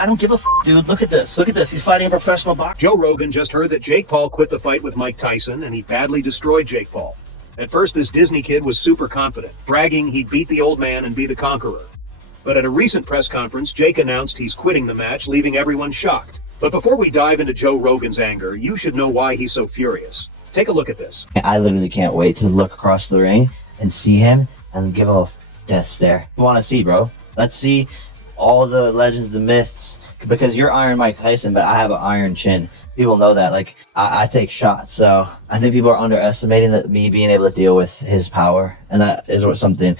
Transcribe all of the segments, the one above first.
I don't give a dude. Look at this. Look at this. He's fighting a professional boxer. Joe Rogan just heard that Jake Paul quit the fight with Mike Tyson, and he badly destroyed Jake Paul. At first, this Disney kid was super confident, bragging he'd beat the old man and be the conqueror. But at a recent press conference, Jake announced he's quitting the match, leaving everyone shocked. But before we dive into Joe Rogan's anger, you should know why he's so furious. Take a look at this. I literally can't wait to look across the ring and see him and give him a death stare. I want to see, bro. Let's see all the legends, the myths, because you're Iron Mike Tyson, but I have an iron chin. People know that. Like, I take shots, so I think people are underestimating that me being able to deal with his power, and that is something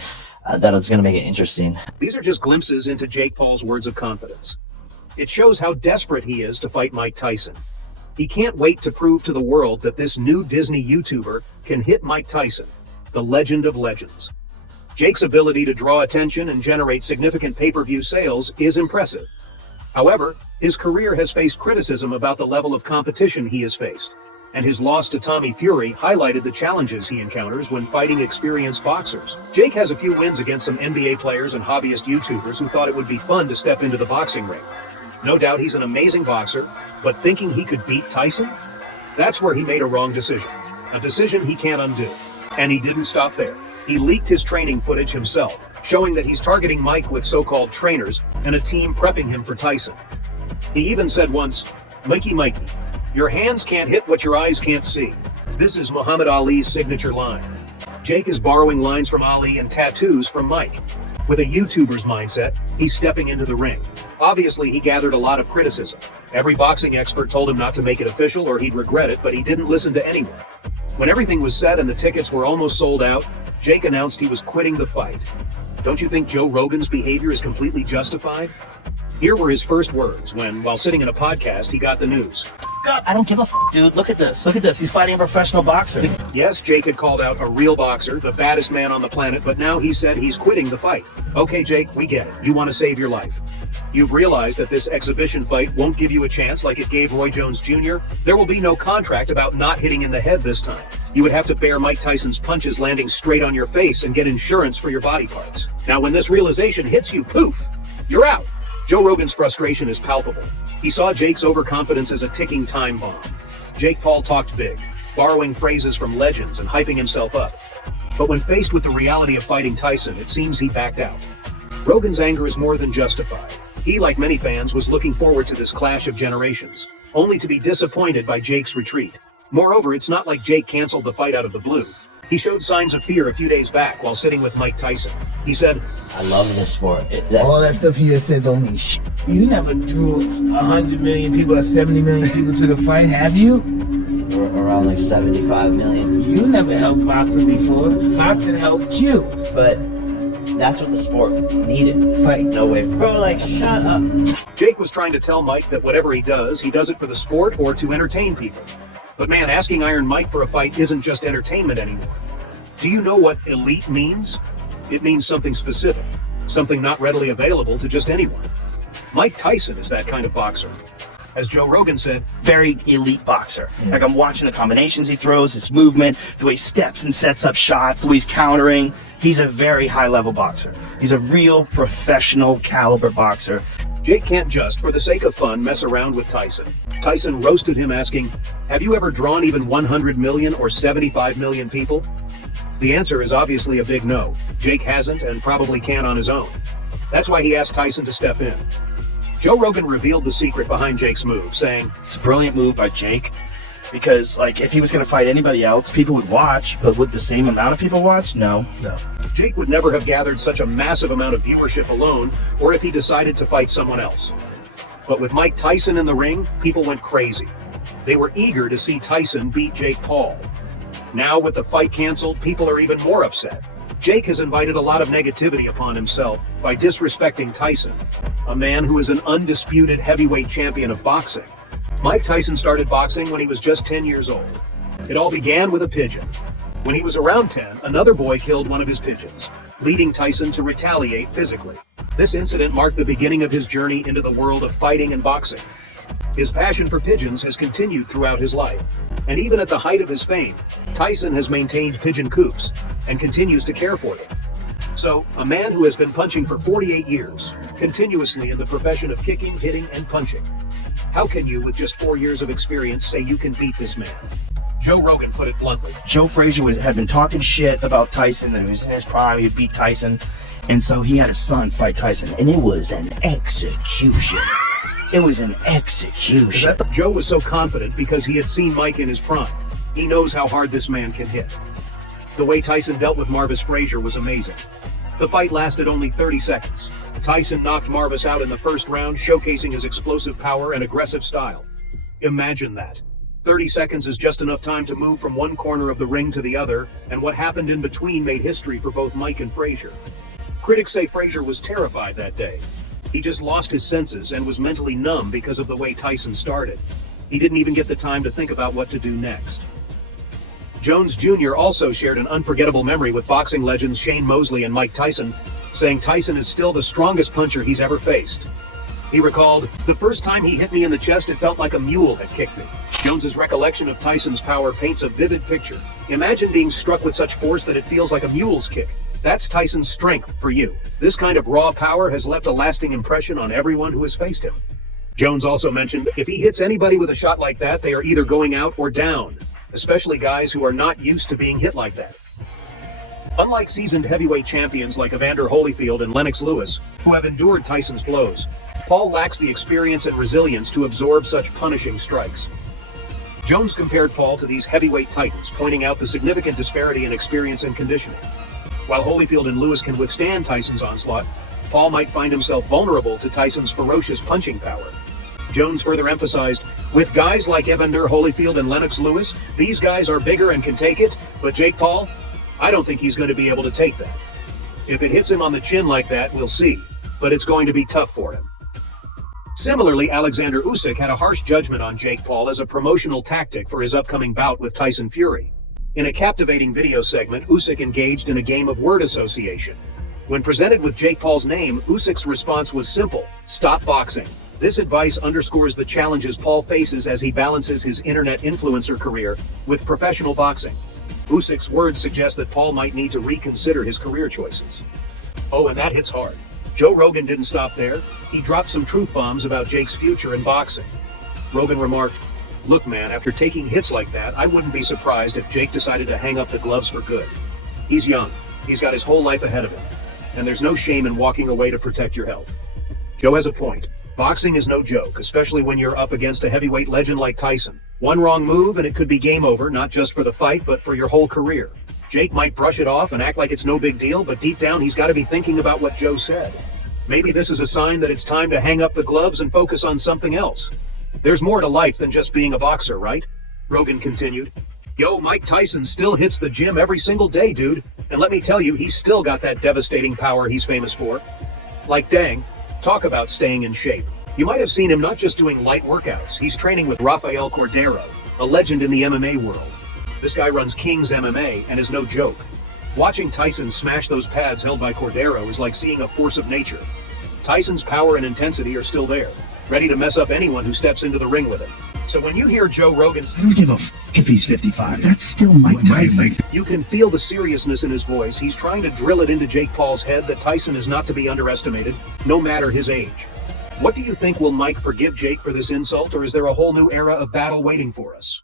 that is going to make it interesting. These are just glimpses into Jake Paul's words of confidence. It shows how desperate he is to fight Mike Tyson. He can't wait to prove to the world that this new Disney YouTuber can hit Mike Tyson, the legend of legends. Jake's ability to draw attention and generate significant pay-per-view sales is impressive. However, his career has faced criticism about the level of competition he has faced, and his loss to Tommy Fury highlighted the challenges he encounters when fighting experienced boxers. Jake has a few wins against some NBA players and hobbyist YouTubers who thought it would be fun to step into the boxing ring. No doubt he's an amazing boxer, but thinking he could beat Tyson? That's where he made a wrong decision. A decision he can't undo. And he didn't stop there. He leaked his training footage himself, showing that he's targeting Mike with so-called trainers and a team prepping him for Tyson. He even said once, Mikey, your hands can't hit what your eyes can't see. This is Muhammad Ali's signature line. Jake is borrowing lines from Ali and tattoos from Mike. With a YouTuber's mindset, he's stepping into the ring. Obviously, he gathered a lot of criticism. Every boxing expert told him not to make it official or he'd regret it, but he didn't listen to anyone. When everything was set and the tickets were almost sold out, Jake announced he was quitting the fight. Don't you think Joe Rogan's behavior is completely justified? Here were his first words when, while sitting in a podcast, he got the news. I don't give a dude. Look at this. Look at this. He's fighting a professional boxer. Yes, Jake had called out a real boxer, the baddest man on the planet, but now he said he's quitting the fight. Okay, Jake, we get it. You want to save your life. You've realized that this exhibition fight won't give you a chance like it gave Roy Jones Jr. There will be no contract about not hitting in the head this time. You would have to bear Mike Tyson's punches landing straight on your face and get insurance for your body parts. Now, when this realization hits you, poof, you're out. Joe Rogan's frustration is palpable. He saw Jake's overconfidence as a ticking time bomb. Jake Paul talked big, borrowing phrases from legends and hyping himself up. But when faced with the reality of fighting Tyson, it seems he backed out. Rogan's anger is more than justified. He, like many fans, was looking forward to this clash of generations, only to be disappointed by Jake's retreat. Moreover, it's not like Jake canceled the fight out of the blue. He showed signs of fear a few days back while sitting with Mike Tyson. He said, I love this sport. All that stuff you just said don't mean shit. You never drew 100 million people or 70 million people to the fight, have you? We're around like 75 million. You never helped boxing before. Boxing helped you. But that's what the sport needed. Fight. No way. Bro, like, shut up. Jake was trying to tell Mike that whatever he does it for the sport or to entertain people. But man, asking Iron Mike for a fight isn't just entertainment anymore. Do you know what elite means? It means something specific, something not readily available to just anyone. Mike Tyson is that kind of boxer. As Joe Rogan said, very elite boxer. Like, I'm watching the combinations he throws, his movement, the way he steps and sets up shots, the way he's countering. He's a very high-level boxer. He's a real professional caliber boxer. Jake can't just, for the sake of fun, mess around with Tyson. Tyson roasted him asking, have you ever drawn even 100 million or 75 million people? The answer is obviously a big no. Jake hasn't and probably can't on his own. That's why he asked Tyson to step in. Joe Rogan revealed the secret behind Jake's move, saying, it's a brilliant move by Jake, because like if he was going to fight anybody else, people would watch, but would the same amount of people watch? No. Jake would never have gathered such a massive amount of viewership alone, or if he decided to fight someone else. But with Mike Tyson in the ring, people went crazy. They were eager to see Tyson beat Jake Paul. Now, with the fight canceled, people are even more upset. Jake has invited a lot of negativity upon himself by disrespecting Tyson, a man who is an undisputed heavyweight champion of boxing. Mike Tyson started boxing when he was just 10 years old. It all began with a pigeon. When he was around 10, another boy killed one of his pigeons, leading Tyson to retaliate physically. This incident marked the beginning of his journey into the world of fighting and boxing. His passion for pigeons has continued throughout his life, and even at the height of his fame, Tyson has maintained pigeon coops and continues to care for them. So, a man who has been punching for 48 years, continuously in the profession of kicking, hitting, and punching. How can you, with just 4 years of experience, say you can beat this man? Joe Rogan put it bluntly. Joe Frazier had been talking shit about Tyson, and he was in his prime, he beat Tyson, and so he had his son fight Tyson, and it was an execution. It was an execution. Joe was so confident because he had seen Mike in his prime. He knows how hard this man can hit. The way Tyson dealt with Marvis Frazier was amazing. The fight lasted only 30 seconds. Tyson knocked Marvis out in the first round, showcasing his explosive power and aggressive style. Imagine that. 30 seconds is just enough time to move from one corner of the ring to the other, and what happened in between made history for both Mike and Frazier. Critics say Frazier was terrified that day. He just lost his senses and was mentally numb because of the way Tyson started. He didn't even get the time to think about what to do next. Jones Jr. also shared an unforgettable memory with boxing legends Shane Mosley and Mike Tyson, saying Tyson is still the strongest puncher he's ever faced. He recalled, "The first time he hit me in the chest, it felt like a mule had kicked me." Jones's recollection of Tyson's power paints a vivid picture. Imagine being struck with such force that it feels like a mule's kick. That's Tyson's strength for you. This kind of raw power has left a lasting impression on everyone who has faced him. Jones also mentioned, if he hits anybody with a shot like that, they are either going out or down, especially guys who are not used to being hit like that. Unlike seasoned heavyweight champions like Evander Holyfield and Lennox Lewis, who have endured Tyson's blows, Paul lacks the experience and resilience to absorb such punishing strikes. Jones compared Paul to these heavyweight titans, pointing out the significant disparity in experience and conditioning. While Holyfield and Lewis can withstand Tyson's onslaught, Paul might find himself vulnerable to Tyson's ferocious punching power. Jones further emphasized, with guys like Evander Holyfield and Lennox Lewis, these guys are bigger and can take it, but Jake Paul, I don't think he's going to be able to take that. If it hits him on the chin like that, we'll see, but it's going to be tough for him. Similarly, Alexander Usyk had a harsh judgment on Jake Paul as a promotional tactic for his upcoming bout with Tyson Fury. In a captivating video segment, Usyk engaged in a game of word association. When presented with Jake Paul's name, Usyk's response was simple: stop boxing. This advice underscores the challenges Paul faces as he balances his internet influencer career with professional boxing. Usyk's words suggest that Paul might need to reconsider his career choices. Oh, and that hits hard. Joe Rogan didn't stop there. He dropped some truth bombs about Jake's future in boxing. Rogan remarked, "Look, man, after taking hits like that, I wouldn't be surprised if Jake decided to hang up the gloves for good. He's young. He's got his whole life ahead of him. And there's no shame in walking away to protect your health." Joe has a point. Boxing is no joke, especially when you're up against a heavyweight legend like Tyson. One wrong move and it could be game over, not just for the fight, but for your whole career. Jake might brush it off and act like it's no big deal, but deep down he's got to be thinking about what Joe said. Maybe this is a sign that it's time to hang up the gloves and focus on something else. There's more to life than just being a boxer, right? Rogan continued. Yo, Mike Tyson still hits the gym every single day, dude. And let me tell you, he's still got that devastating power he's famous for. Like, dang, talk about staying in shape. You might have seen him not just doing light workouts, he's training with Rafael Cordero, a legend in the MMA world. This guy runs King's MMA and is no joke. Watching Tyson smash those pads held by Cordero is like seeing a force of nature. Tyson's power and intensity are still there, ready to mess up anyone who steps into the ring with him. So when you hear Joe Rogan's, I don't give a f if he's 55. That's still Mike Tyson. You can feel the seriousness in his voice. He's trying to drill it into Jake Paul's head that Tyson is not to be underestimated, no matter his age. What do you think? Will Mike forgive Jake for this insult, or is there a whole new era of battle waiting for us?